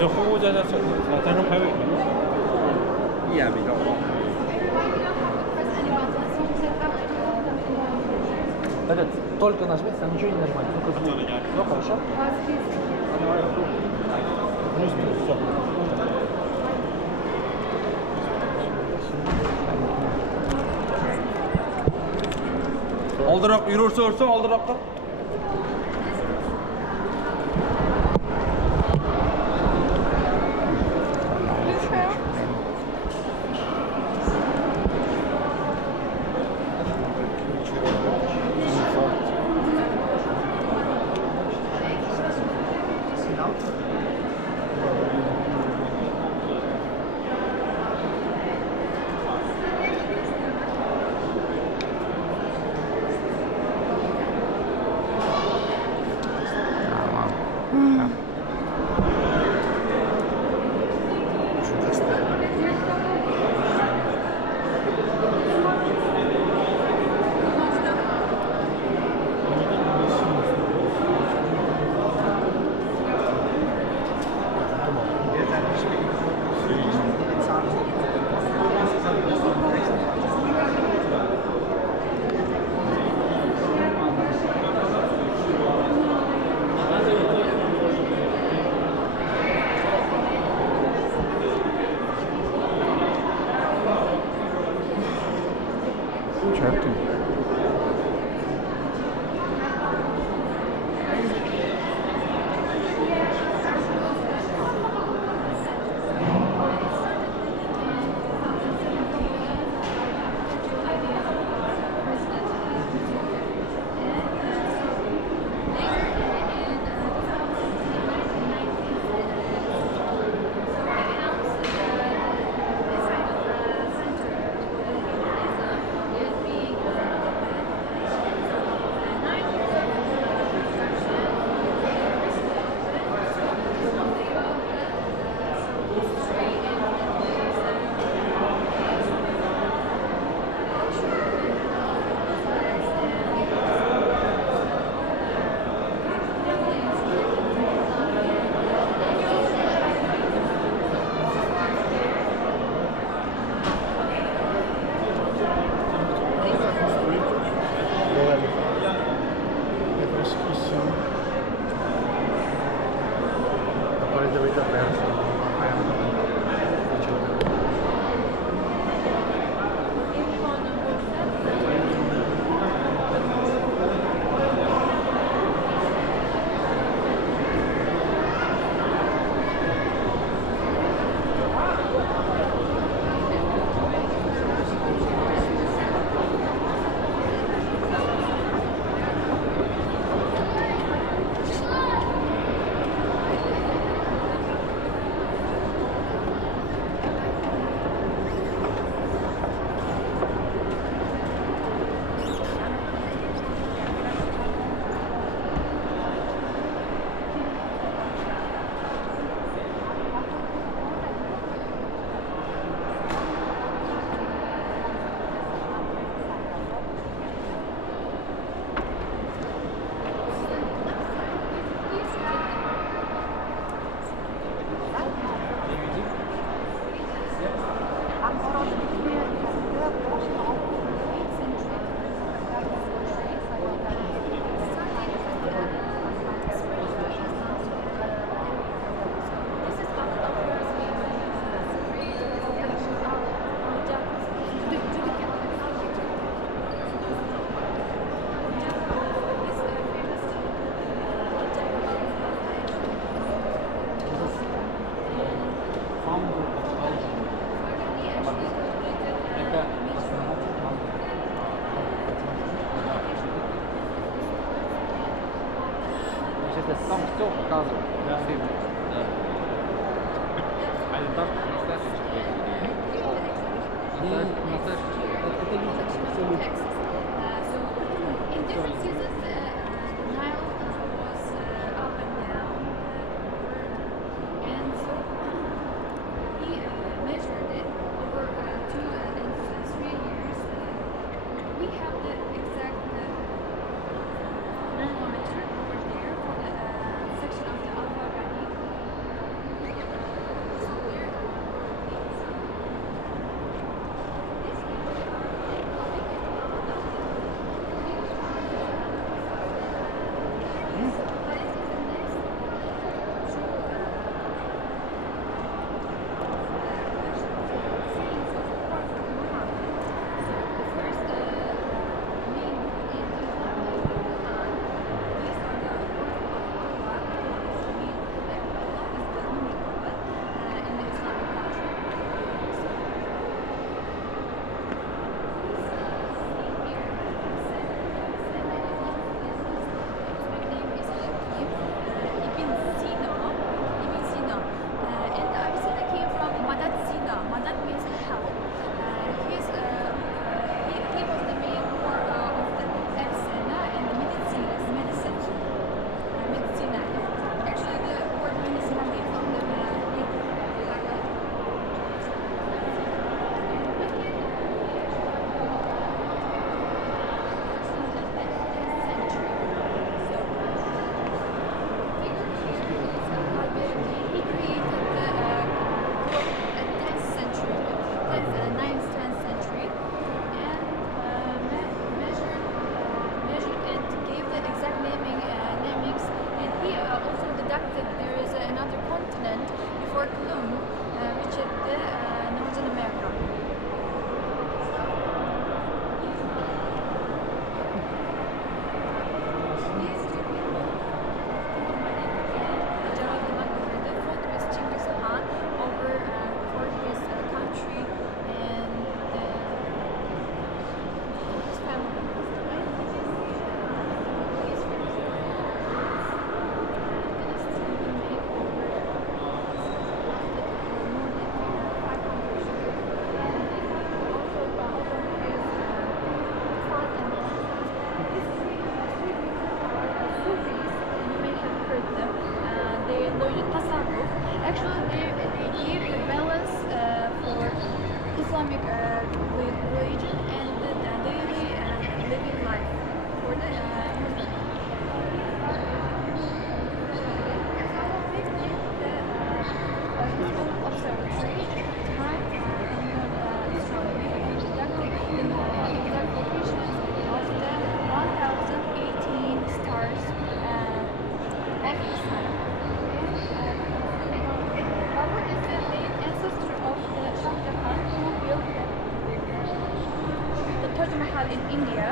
这呼在在这排位。一眼比较高。Это только нажмите, там ничего не нажимайте, только звук. Все хорошо? Плюс-минус, все. Aldırak yürürse ölse aldıraklar. Сам все показывает. Да. А не так настоящий человек. Настоящий человек. Это лучше. Все лучше. tasawwuf. Actually, they give the balance for Islamic religion and the daily living life for the Muslim. Observatory time in the exact location of the 1018 stars of the sun. Babur is the main ancestor of the Shah Jahan who built the Taj Mahal in India.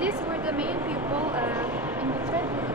These were the main people in the 20th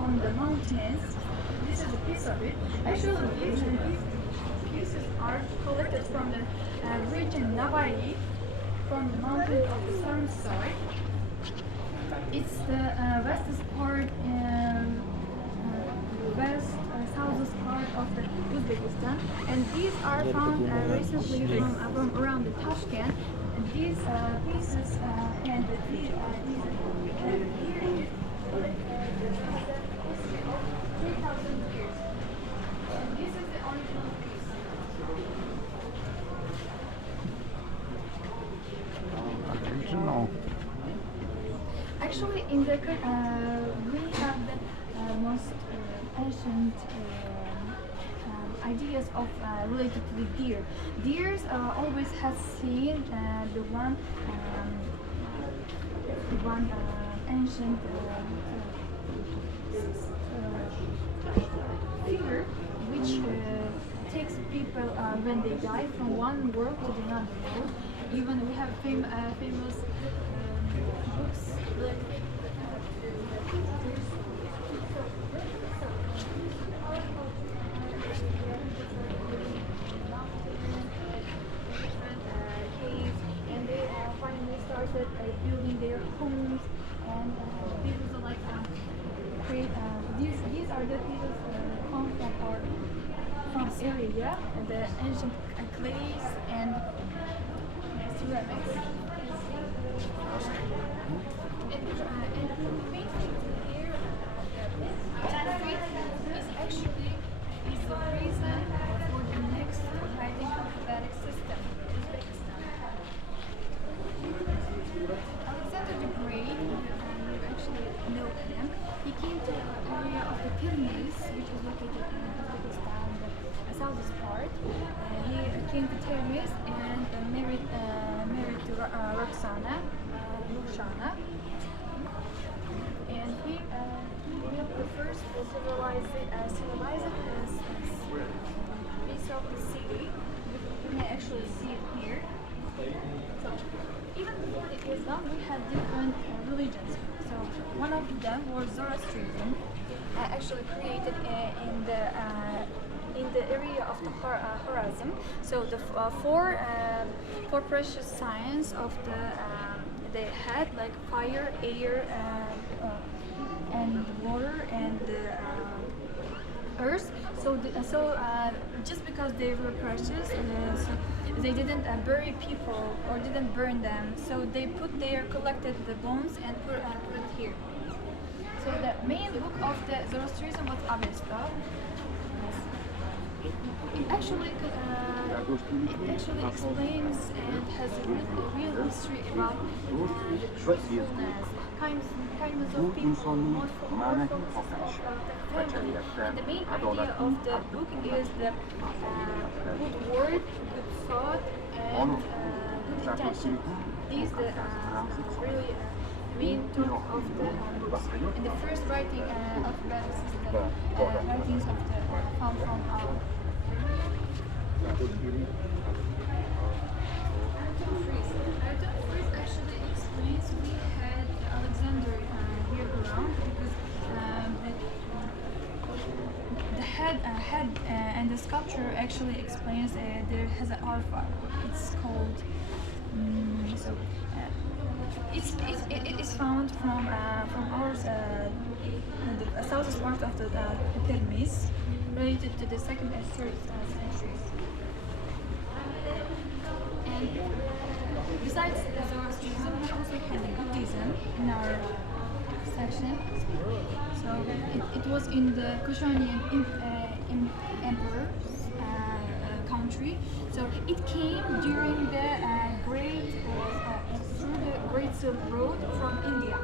on the mountains. This is a piece of it. Actually, these pieces are collected from the region Navai, from the mountain of the southern side. It's the western part and southern part of the Uzbekistan, and these are found recently from around the Tashkent. And these pieces and these here 3,000 years. And this is the original piece. Original. Actually, in the we have the most ancient ideas of related to the deer. Deers always has seen the one ancient figure which takes people when they die from one world to another world. Even we have famous books related and they finally started building their homes, and people are like create these are the people come from area, the ancient clays and ceramics. And the painting here, is actually the reason for the next writing alphabetic system in Uzbekistan. Alexander the Great, you actually know him. He came to the area of the Pyrenees, which is located in Uzbekistan, the southern part. He came to Pyrenees and married Roxana, Lushana, and he the first civilized piece of the city. You can actually see it here. So even before the Islam, we had different religions. So one of them was Zoroastrianism, actually created in the area of the Khorasan. So the four precious science of they had like fire, air, and water and earth. So just because they were precious, so they didn't bury people or didn't burn them. So they collected the bones and put it here. So the main book of the Zoroastrianism was Avesta. It actually explains and has a real history about truthfulness, kindness of people, more focus of the family. And the main idea of the book is the good word, good thought, and good intention. These the really main talk of the books. And the first writing of the writings of the found from our First actually explains we had Alexander here around because the head and the sculpture actually explains there has an alpha. It's called it is found from our the southwest part of the Pyramids related to the 2nd and 3rd centuries. And besides the Zoroastrianism, we also had Buddhism in our section. So it was in the Kushanian emperor's country. So it came during the through the Great Silk Road from India.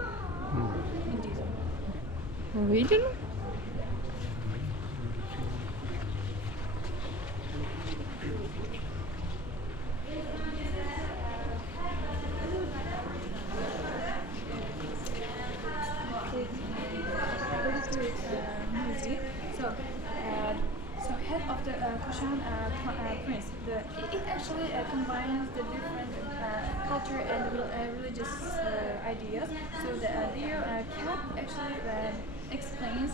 Buddhism. Видели? Muzey. So head of the Kushan prince. It actually combines the different culture and religious ideas. So their cap actually explains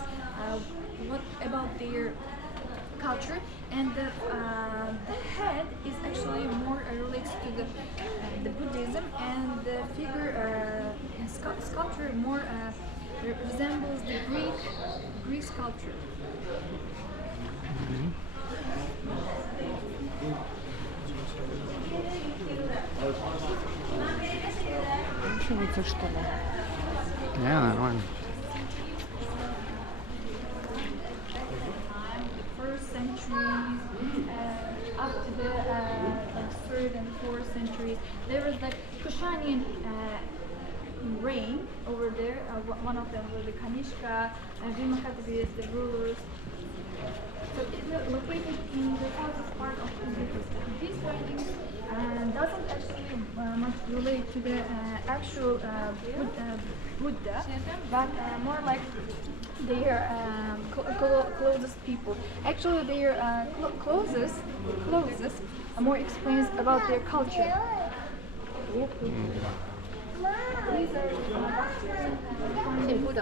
what about their culture, and the head is actually more related to the Buddhism, and the figure sculpture more resembles the Greek sculpture. Чувствуется, что ли? Не, нормально. First centuries, up to the like 3rd and 4th centuries, there was like Kushanian reign over there. One of them was the Kanishka, and Vimakatabis, the rulers. So it was located in the southwest part of Uzbekistan. These writings doesn't actually much relate to the actual Buddha, but more like their closest people. Actually, their closest more explains about their culture. These looks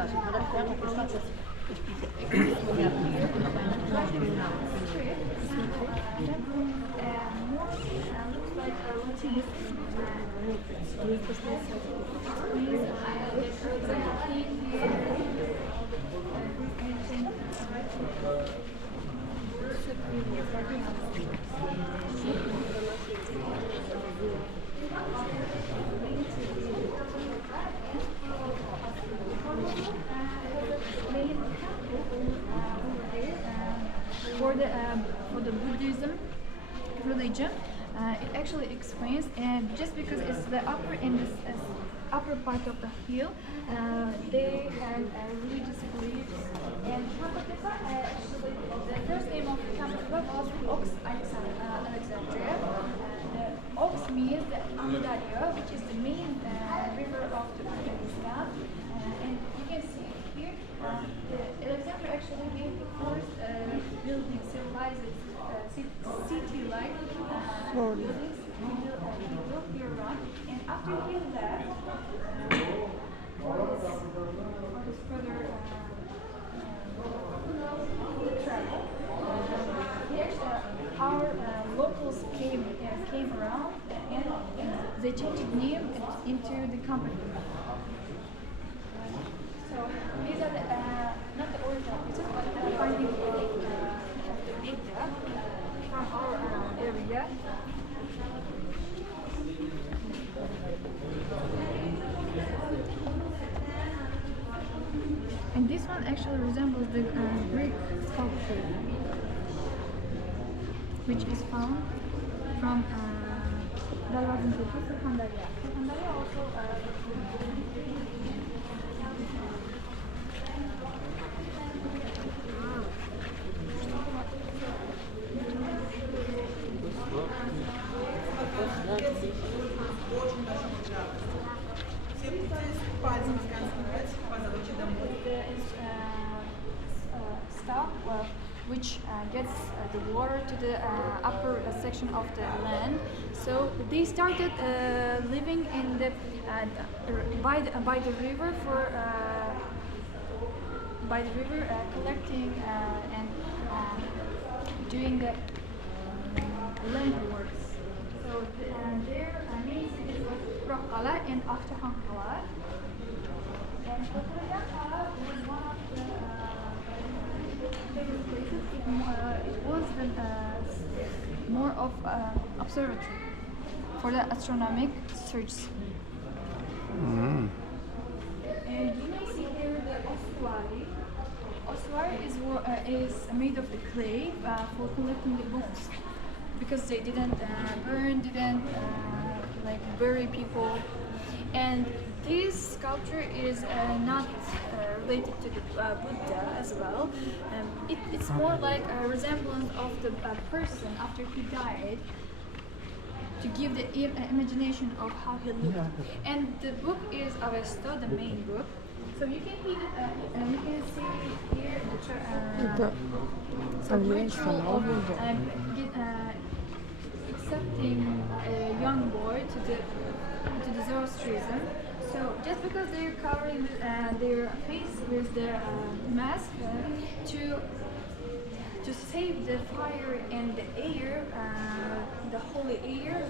like a Latinist. For the Buddhism religion, it actually explains, and just because it's the upper part of the hill, they had religious beliefs. And actually, the first name of the temple was Alexandria. Ox means the Amudarya, which is the main river of the Uzbekistan. And you can see here, Alexander actually made the first building, civilized city-like buildings. He built here around, and after he left, what is further travel, our locals came around and they changed name into the company. So these are the not the original pieces, but finding of the Buddha from our area. And this one actually resembles the Greek sculpture, which is found from Surkhandarya. Surkhandarya also stuff which gets the water to the upper section of the land. So they started living in the by the river for collecting and doing the land works. So their main cities was Rokkala and Akhtahankala. And Rokkala was one of the famous places. It was the more of observatory for the astronomic search. And you may see here the ossuary. Ossuary is made of the clay for collecting the books, because they didn't didn't bury people. And this sculpture is not related to the Buddha as well. It's more like a resemblance of the person after he died, to give the imagination of how he looked. And the book is Avesta, the main book. So you can see here the ritual of accepting a young boy to the Zoroastrianism. So just because they're covering their face with the mask to save the fire and the air, the holy air,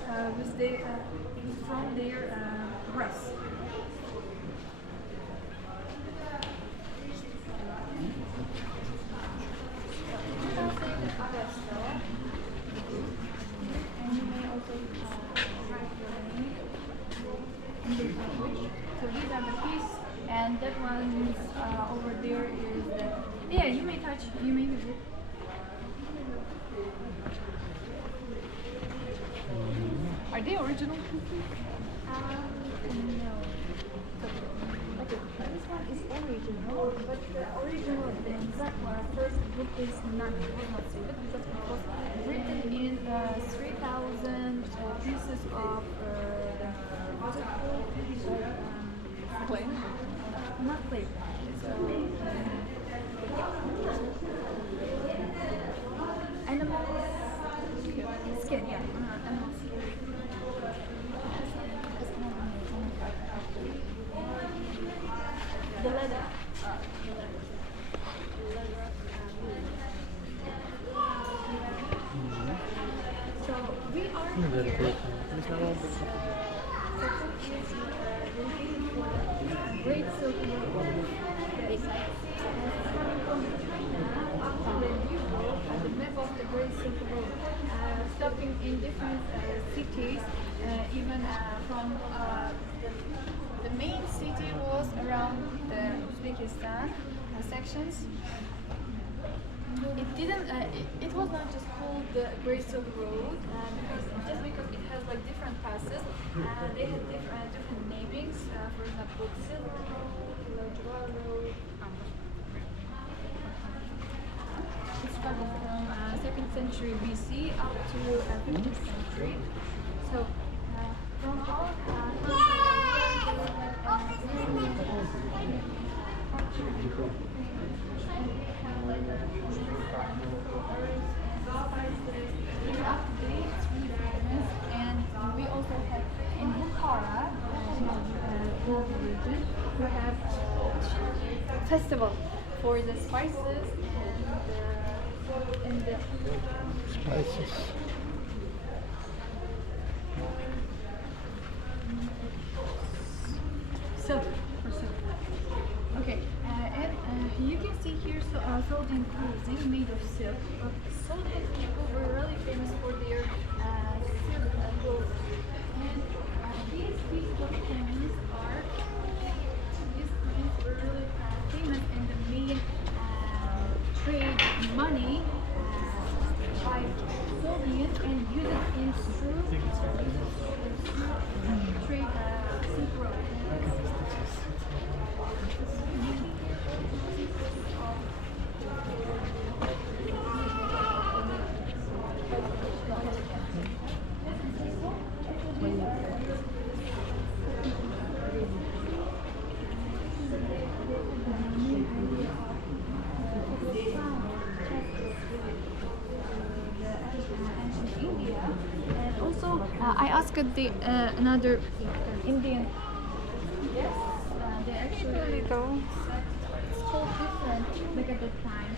from their breath. And you may also write your name in the language. So these are the pieces, and that one over there is the. Yeah, you may touch. You may use it. Are they original? No. Okay, this one is original, but the original, the exact first book was not saved because it was written in 3,000 pieces of what's it called? Clay? Not clay. Animal skin, yeah. Animal skin. The leather. So we are here. Great Silk Road. The map of the Great Silk Road, stopping in different cities, even from the main city was around the Uzbekistan sections. It didn't. It was not just called the Great Silk Road because it has like different passes. They had different namings. For example, Silk Road, Lajwa Road. It started from 2nd century BC up to 15th century. So And we also have in Bukhara, Gulf region, we have festival for the spices and the Spices. silk for silk. Okay, and you can see here Saudi cuisine made of silk. But Saudi people were really famous for their silk clothes. And these pieces of things are these things were really famous and the main trade money by Saudians and use it in trade Silk Road. And also, I asked another Indian. Yes, they actually go. It's called different. Look at the time.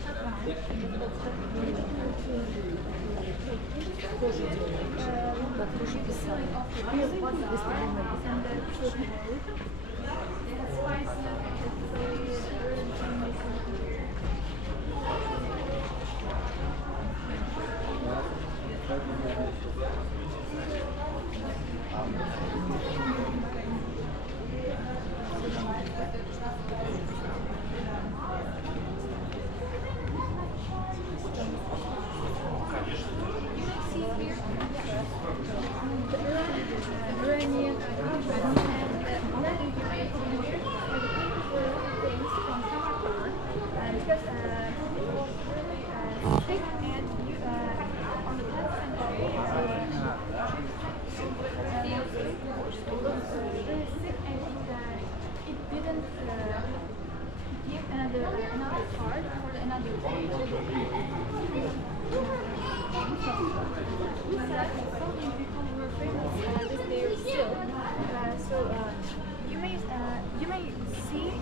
You may see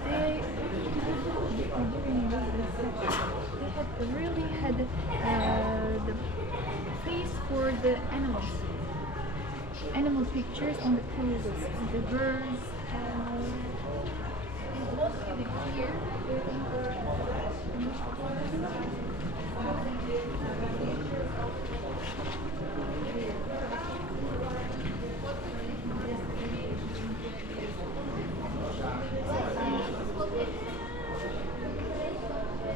they really had the face for the animals, animal pictures on the clothes, the birds.